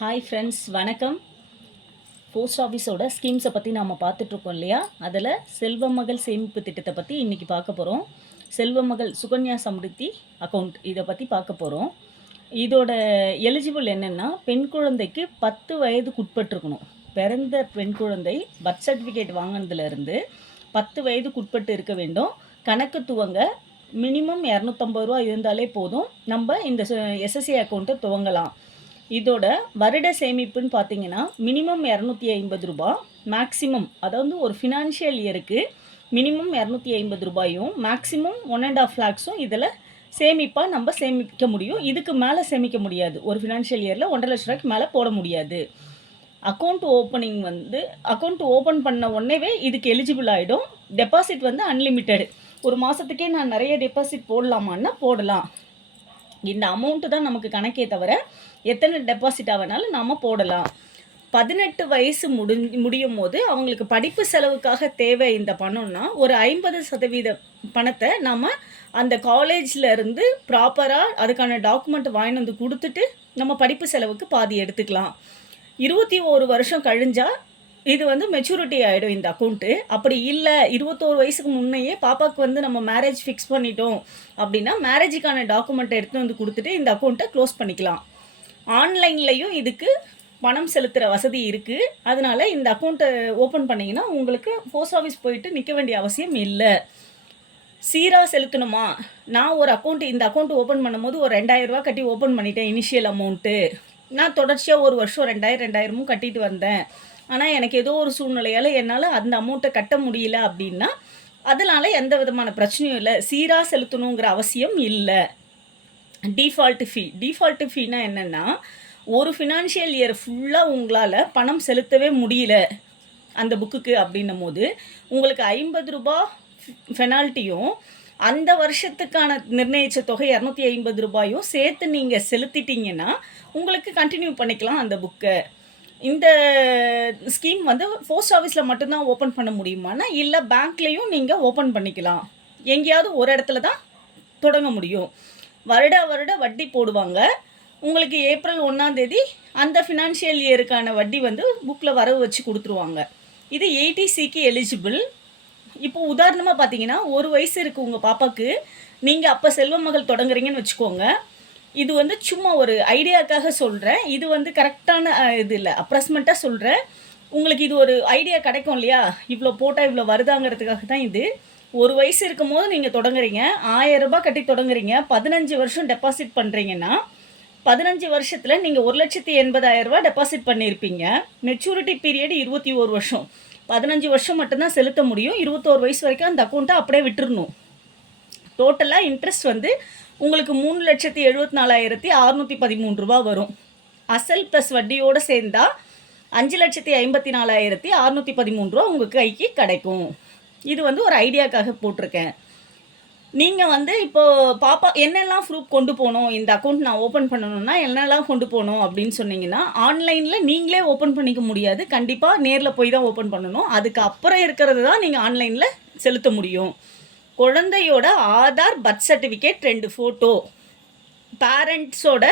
Hi friends வணக்கம். Post ஆஃபீஸோட ஸ்கீம்ஸை பற்றி நாம் பார்த்துட்ருக்கோம் இல்லையா? அதில் செல்வ மகள் சேமிப்பு திட்டத்தை பற்றி இன்றைக்கி பார்க்க போகிறோம் செல்வ மகள் சுகன்யா சம்ருத்தி அக்கௌண்ட் இதை பற்றி பார்க்க போகிறோம் இதோட எலிஜிபிள் என்னென்னா பெண் குழந்தைக்கு பத்து வயதுக்கு உட்பட்டுருக்கணும். பிறந்த பெண் குழந்தை பர்த் சர்டிஃபிகேட் வாங்கினதுலேருந்து பத்து வயதுக்கு உட்பட்டு இருக்க வேண்டும். கணக்கு துவங்க மினிமம் இரநூத்தம்பது ரூபா இருந்தாலே போதும். நம்ம இந்த எஸ்எஸ்சி அக்கௌண்ட்டை துவங்கலாம். இதோட வருட சேமிப்புன்னு பார்த்தீங்கன்னா மினிமம் இரநூத்தி ஐம்பது ரூபா மேக்ஸிமம் அதாவது ஒரு ஃபினான்ஷியல் இயருக்கு மினிமம் இரநூத்தி ஐம்பது ரூபாயும் மேக்ஸிமம் ஒன் அண்ட் ஆஃப் லேக்ஸும் இதில் சேமிப்பாக நம்ம சேமிக்க முடியும். இதுக்கு மேலே சேமிக்க முடியாது. ஒரு ஃபினான்ஷியல் இயரில் ஒன்றரை லட்ச ரூபாய்க்கு மேலே போட முடியாது. அக்கௌண்ட் ஓப்பனிங் வந்து அக்கௌண்ட் ஓப்பன் பண்ண உடனேவே இதுக்கு எலிஜிபிள் ஆகிடும் டெபாசிட் வந்து அன்லிமிட்டெடு ஒரு மாதத்துக்கே நான் நிறைய டெபாசிட் போடலாமான்னா போடலாம். இந்த அமௌண்ட்டு தான் நமக்கு கணக்கே தவிர எத்தனை டெபாசிட்டாக வேணாலும் நாம் போடலாம். பதினெட்டு வயசு முடி முடியும் போது அவங்களுக்கு படிப்பு செலவுக்காக தேவை இந்த பணம்னா ஒரு ஐம்பது சதவீத பணத்தை நாம் அந்த காலேஜில் இருந்து ப்ராப்பராக அதுக்கான டாக்குமெண்ட் வாங்கிட்டு வந்து கொடுத்துட்டு நம்ம படிப்பு செலவுக்கு பாதி எடுத்துக்கலாம். இருபத்தி ஒரு வருஷம் கழிஞ்சால் இது வந்து மெச்சூரிட்டி ஆகிடும் இந்த அக்கௌண்ட்டு அப்படி இல்லை இருபத்தோரு வயசுக்கு முன்னையே பாப்பாவுக்கு வந்து நம்ம மேரேஜ் ஃபிக்ஸ் பண்ணிட்டோம் அப்படின்னா மேரேஜுக்கான டாக்குமெண்ட்டை எடுத்து வந்து கொடுத்துட்டு இந்த அக்கௌண்ட்டை க்ளோஸ் பண்ணிக்கலாம். ஆன்லைன்லேயும் இதுக்கு பணம் செலுத்துகிற வசதி இருக்குது அதனால் இந்த அக்கௌண்ட்டை ஓப்பன் பண்ணிங்கன்னா உங்களுக்கு போஸ்ட் ஆஃபீஸ் போயிட்டு நிற்க வேண்டிய அவசியம் இல்லை. சீராக செலுத்தணுமா? நான் ஒரு அக்கௌண்ட் இந்த அக்கௌண்ட் ஓப்பன் பண்ணும்போது ஒரு ரெண்டாயிரரூவா கட்டி ஓப்பன் பண்ணிட்டேன் இனிஷியல் அமௌண்ட்டு நான் தொடர்ச்சியாக ஒரு வருஷம் ரெண்டாயிரம் ரெண்டாயிரமும் கட்டிட்டு வந்தேன். ஆனால் எனக்கு ஏதோ ஒரு சூழ்நிலையால் என்னால் அந்த அமௌண்ட்டை கட்ட முடியல அப்படின்னா அதனால் எந்த விதமான பிரச்சனையும் இல்லை. சீராக செலுத்தணுங்கிற அவசியம் இல்லை. டிஃபால்ட் ஃபீ டிஃபால்ட் ஃபீனா என்னென்னா ஒரு ஃபினான்ஷியல் இயர் ஃபுல்லாக உங்களால் பணம் செலுத்தவே முடியல அந்த புக்குக்கு அப்படின்னும் போது உங்களுக்கு ஐம்பது ரூபா ஃபெனால்ட்டியும் அந்த வருஷத்துக்கான நிர்ணயித்த தொகை இரநூத்தி ஐம்பது ரூபாயும் சேர்த்து நீங்கள் செலுத்திட்டீங்கன்னா உங்களுக்கு கண்டினியூ பண்ணிக்கலாம் அந்த புக்கை இந்த ஸ்கீம் வந்து போஸ்ட் ஆஃபீஸில் மட்டும்தான் ஓப்பன் பண்ண முடியுமானா இல்லை பேங்க்லேயும் நீங்கள் ஓப்பன் பண்ணிக்கலாம். எங்கேயாவது ஒரு இடத்துல தான் தொடங்க முடியும். வருட வருட வட்டி போடுவாங்க. உங்களுக்கு ஏப்ரல் ஒன்றாந்தேதி அந்த ஃபினான்ஷியல் இயருக்கான வட்டி வந்து புக்கில் வரவு வச்சு கொடுத்துருவாங்க. இது எயிட்டிசிக்கு எலிஜிபிள் இப்போ உதாரணமாக பார்த்தீங்கன்னா ஒரு வயசு இருக்குது உங்கள் பாப்பாவுக்கு நீங்கள் அப்போ செல்வ மகள் தொடங்குறீங்கன்னு வச்சுக்கோங்க. இது வந்து சும்மா ஒரு ஐடியாக்காக சொல்கிறேன் இது வந்து கரெக்டான இது இல்லை அப்ரஸ்மெண்ட்டாக சொல்கிறேன் உங்களுக்கு இது ஒரு ஐடியா கிடைக்கும் இல்லையா? இவ்வளோ போட்டால் இவ்வளோ வருதாங்கிறதுக்காக தான் இது. ஒரு வயசு இருக்கும் போது நீங்கள் தொடங்குறீங்க. ஆயிரம் ரூபாய் கட்டி தொடங்குறீங்க. பதினஞ்சு வருஷம் டெபாசிட் பண்ணுறீங்கன்னா பதினஞ்சு வருஷத்தில் நீங்கள் ஒரு லட்சத்தி எண்பதாயிரம் ரூபா டெபாசிட் பண்ணியிருப்பீங்க மெச்சூரிட்டி பீரியட் இருபத்தி ஒரு வருஷம். பதினஞ்சு வருஷம் மட்டும்தான் செலுத்த முடியும். இருபத்தோரு வயசு வரைக்கும் அந்த அக்கௌண்ட்டை அப்படியே விட்டுருணும் டோட்டலாக இன்ட்ரெஸ்ட் வந்து உங்களுக்கு மூணு லட்சத்தி எழுபத்தி நாலாயிரத்தி அறுநூற்றி பதிமூணு ரூபா வரும். அசல் ப்ளஸ் வட்டியோடு சேர்ந்தால் அஞ்சு லட்சத்தி ஐம்பத்தி நாலாயிரத்தி அறுநூற்றி பதிமூணு ரூபா உங்கள் கைக்கு கிடைக்கும். இது வந்து ஒரு ஐடியாக்காக போட்டிருக்கேன். நீங்கள் வந்து இப்போது பாப்பா என்னெல்லாம் ப்ரூஃப் கொண்டு போகணும்? இந்த அக்கௌண்ட் நான் ஓப்பன் பண்ணணும்னா என்னெல்லாம் கொண்டு போகணும் அப்படின்னு சொன்னீங்கன்னா ஆன்லைனில் நீங்களே ஓப்பன் பண்ணிக்க முடியாது. கண்டிப்பாக நேரில் போய் தான் ஓப்பன் பண்ணணும். அதுக்கு அப்புறம் இருக்கிறது தான் நீங்கள் ஆன்லைனில் செலுத்த முடியும். குழந்தையோட ஆதார் பர்த் சர்டிஃபிகேட் ரெண்டு ஃபோட்டோ பேரண்ட்ஸோட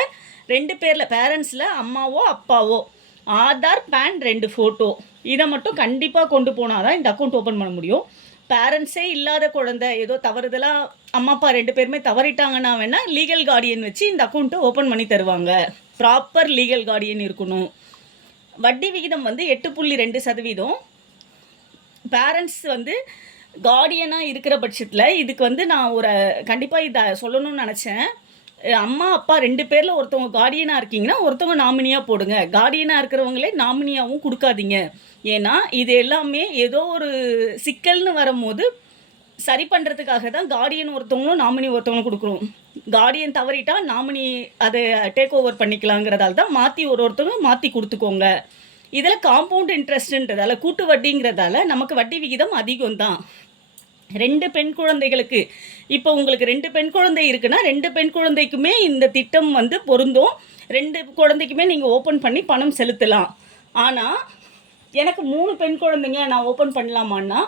ரெண்டு பேரில் பேரண்ட்ஸில் அம்மாவோ அப்பாவோ ஆதார் பேன் ரெண்டு ஃபோட்டோ இதை மட்டும் கண்டிப்பாக கொண்டு போனால் தான் இந்த அக்கௌண்ட் ஓப்பன் பண்ண முடியும். பேரண்ட்ஸே இல்லாத குழந்தை ஏதோ தவறுதலாக அம்மா அப்பா ரெண்டு பேருமே தவறிட்டாங்கன்னா வேணால் லீகல் கார்டியன் வச்சு இந்த அக்கௌண்ட்டை ஓப்பன் பண்ணி தருவாங்க. ப்ராப்பர் லீகல் கார்டியன் இருக்கணும். வட்டி விகிதம் வந்து எட்டு புள்ளி ரெண்டு சதவீதம். பேரண்ட்ஸ் வந்து கார்டியனாக இருக்கிற பட்சத்தில் இதுக்கு வந்து நான் ஒரு கண்டிப்பாக இதை சொல்லணும்னு நினச்சேன். அம்மா அப்பா ரெண்டு பேரில் ஒருத்தவங்க கார்டியனாக இருக்கீங்கன்னா ஒருத்தவங்க நாமினியாக போடுங்க. கார்டியனாக இருக்கிறவங்களே நாமினியாகவும் கொடுக்காதீங்க. ஏன்னா இது எல்லாமே ஏதோ ஒரு சிக்கல்னு வரும்போது சரி பண்ணுறதுக்காக தான் கார்டியன் ஒருத்தவங்களும் நாமினி ஒருத்தவங்களும் கொடுக்குறோம். கார்டியன் தவறிட்டா நாமினி அதை டேக் ஓவர் பண்ணிக்கலாங்கிறதால தான் மாற்றி ஒரு ஒருத்தவங்க மாற்றி கொடுத்துக்கோங்க. இதில் காம்பவுண்ட் இன்ட்ரெஸ்ட்டுன்றதால கூட்டு வட்டிங்கிறதால நமக்கு வட்டி விகிதம் அதிகம் தான். ரெண்டு பெண் குழந்தைகளுக்கு. இப்போ உங்களுக்கு ரெண்டு பெண் குழந்தை இருக்குன்னா ரெண்டு பெண் குழந்தைக்குமே இந்த திட்டம் வந்து பொருந்தும். ரெண்டு குழந்தைக்குமே நீங்கள் ஓப்பன் பண்ணி பணம் செலுத்தலாம். ஆனால் எனக்கு மூணு பெண் குழந்தைங்க நான் ஓப்பன் பண்ணலாமான்னா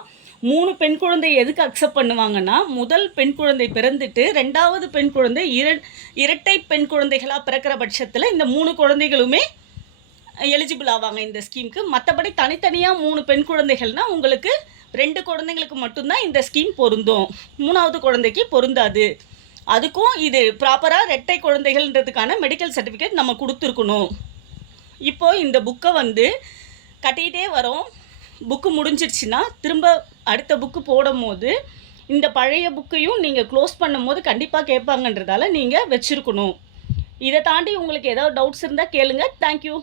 மூணு பெண் குழந்தை எதுக்கு அக்செப்ட் பண்ணுவாங்கன்னா முதல் பெண் குழந்தை பிறந்துட்டு ரெண்டாவது பெண் குழந்தை இர இரட்டை பெண் குழந்தைகளாக பிறக்கிற பட்சத்தில் இந்த மூணு குழந்தைகளுமே எலிஜிபிள் ஆவாங்க இந்த ஸ்கீமுக்கு மற்றபடி தனித்தனியாக மூணு பெண் குழந்தைகள்னால் உங்களுக்கு ரெண்டு குழந்தைங்களுக்கு மட்டும்தான் இந்த ஸ்கீம் பொருந்தும். மூணாவது குழந்தைக்கு பொருந்தாது. அதுக்கும் இது ப்ராப்பராக ரெட்டை குழந்தைகள்ன்றதுக்கான மெடிக்கல் சர்டிஃபிகேட் நம்ம கொடுத்துருக்கணும். இப்போ இந்த புக்கை வந்து கட்டிக்கிட்டே வரோம். புக்கு முடிஞ்சிருச்சுன்னா திரும்ப அடுத்த புக்கு போடும் போது இந்த பழைய புக்கையும் நீங்கள் க்ளோஸ் பண்ணும்போது கண்டிப்பாக கேட்பாங்கன்றதால நீங்கள் வச்சுருக்கணும். இதை தாண்டி உங்களுக்கு ஏதாவது டவுட்ஸ் இருந்தால் கேளுங்கள் தேங்க்யூ